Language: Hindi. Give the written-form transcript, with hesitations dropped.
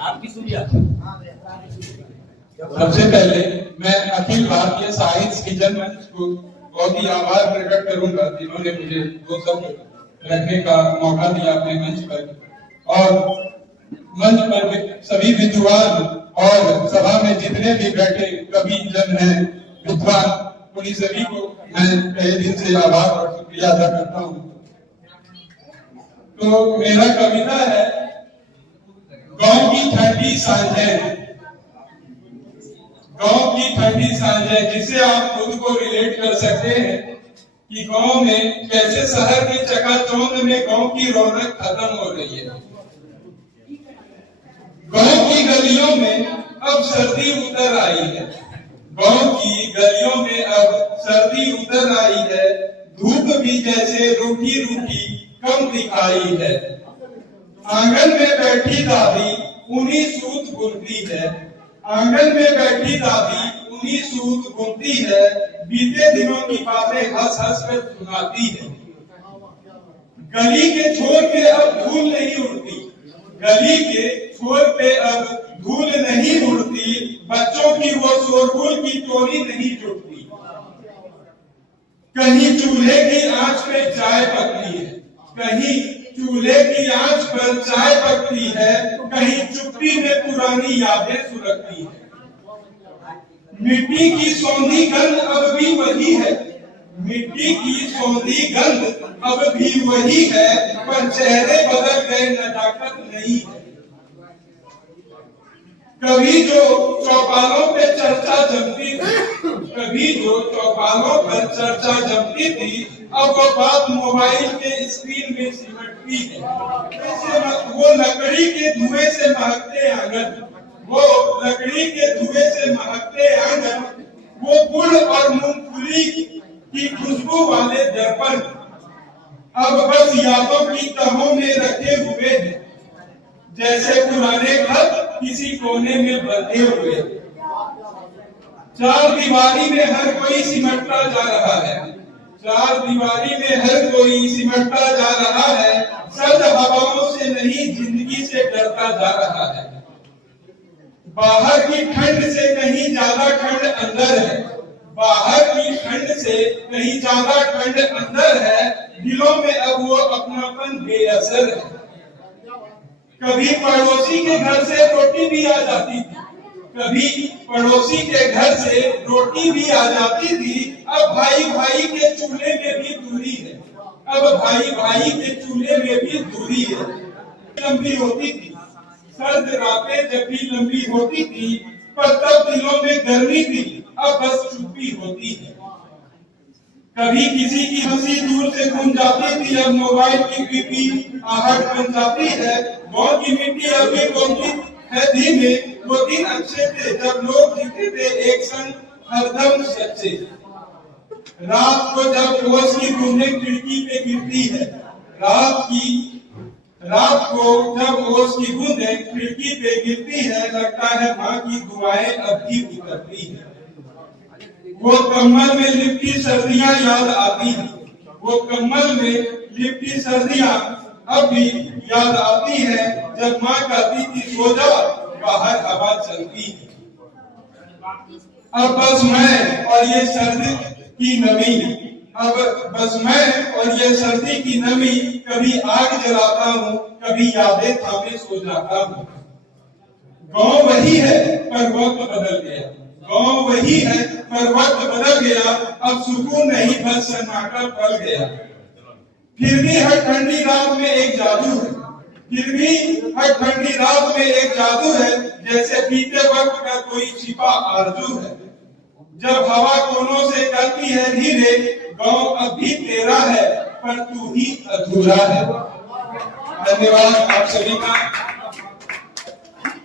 आपकी सुनिया। सबसे पहले मैं अखिल भारतीय साहित्य सृजन मंच को बहुत ही आभार प्रकट करूंगा जिन्होंने मुझे दो शब्द रखने का मौका दिया अपने मंच पर, और मंच पर सभी विद्वान और सभा में जितने भी बैठे कवि जन हैं, विद्वान, उन्हीं सभी को मैं पहले दिन से आभार और शुक्रिया अदा करता हूँ। तो मेरा कविता है गांव की ठंडी सांझें। गांव की ठंडी सांझें, जिसे आप खुद को रिलेट कर सकते हैं कि गांव में कैसे शहर के चकाचौंध में गांव की रौनक खत्म हो रही है। गांव की गलियों में अब सर्दी उतर आई है। गांव की गलियों में अब सर्दी उतर आई है। धूप भी जैसे रूठी रूठी कम दिखाई है। आंगन में बैठी दादी उन्हीं सूत बुनती है। आंगन में बैठी दादी उन्हीं सूत बुनती है। बीते दिनों की बातें हंस हंस कर सुनाती है। गली के छोर पे अब धूल नहीं उड़ती। गली के छोर पे अब धूल नहीं उड़ती। बच्चों की वो शोरगुल की टोली नहीं जुटती। कहीं चूल्हे की आंच पे चाय पकती है। कहीं चूल्हे की आंच पर चाय पकती है। कहीं चुप्पी में पुरानी यादें सुलगती है। मिट्टी की सौंधी गंध अब भी वही है। मिट्टी की सौंधी गंध अब भी वही है, पर चेहरे बदल गए, नजाकत नहीं है। कभी जो चौपालों पे चर्चा जमती थी, कभी जो चौपालों पर चर्चा जमती थी, अब वो बात मोबाइल के स्क्रीन में सिमटती है। वो लकड़ी के धुएं से महकते आंगन, वो लकड़ी के धुएं से महकते आंगन, वो गुड़ और मूंगफली की खुशबू वाले दर्पण अब बस यादों की तहों में रखे हुए हैं, जैसे पुराने खत किसी कोने में बंधे हुए। चार दीवारी में हर कोई सिमटता जा रहा है। चार दीवारी में हर कोई सिमटता जा रहा है। सर्द हवाओं से नहीं, जिंदगी से डरता जा रहा है। बाहर की ठंड से कहीं ज्यादा ठंड अंदर है। बाहर की ठंड से कहीं ज्यादा ठंड अंदर है। दिलों में अब वो अपनापन बेअसर है। कभी पड़ोसी के घर से रोटी भी आ जाती थी। कभी पड़ोसी के घर से रोटी भी आ जाती थी। अब भाई भाई के चूल्हे में भी दूरी है। अब भाई भाई के चूल्हे में भी दूरी है। लंबी होती थी सर्द रातें, जब भी लंबी होती थी, पर तब दिलों में गर्मी थी। अब बस चुप्पी होती है। कभी किसी की हंसी दूर से गूंज जाती थी, अब मोबाइल की बीपी आहट बन जाती है। गांव की मिट्टी अभी बोलती है धीमे। वो दिन अच्छे थे जब लोग जीते थे एक संग, हरदम सच्चे। रात को जब ओस की बूंदें खिड़की पे गिरती है, रात को जब ओस की बूंदें खिड़की पे गिरती है, लगता है माँ की दुआएं अब भी उतरती है। वो कम्बल में लिपटी सर्दियां याद आती हैं। वो कम्बल में लिपटी सर्दियां अब भी याद आती है, जब माँ कहती थी सो जा, बाहर हवा चलती है। अब बस मैं और ये सर्दी की नमी, अब बस मैं और ये सर्दी की नमी, कभी आग जलाता हूँ, कभी यादें थामे सो जाता हूँ। गाँव वही है पर वक्त बदल गया। गाँव वही है पर वक्त बदल गया। अब सुकून नहीं, बस सन्नाटा पल गया। फिर भी हर ठंडी रात में एक जादू है। फिर भी हर ठंडी रात में एक जादू है, जैसे बीते वक्त का कोई छिपा आरजू है। जब हवा कोनों से करती है धीरे, गाँव अब भी तेरा है पर तू ही अधूरा है। धन्यवाद आप सभी का।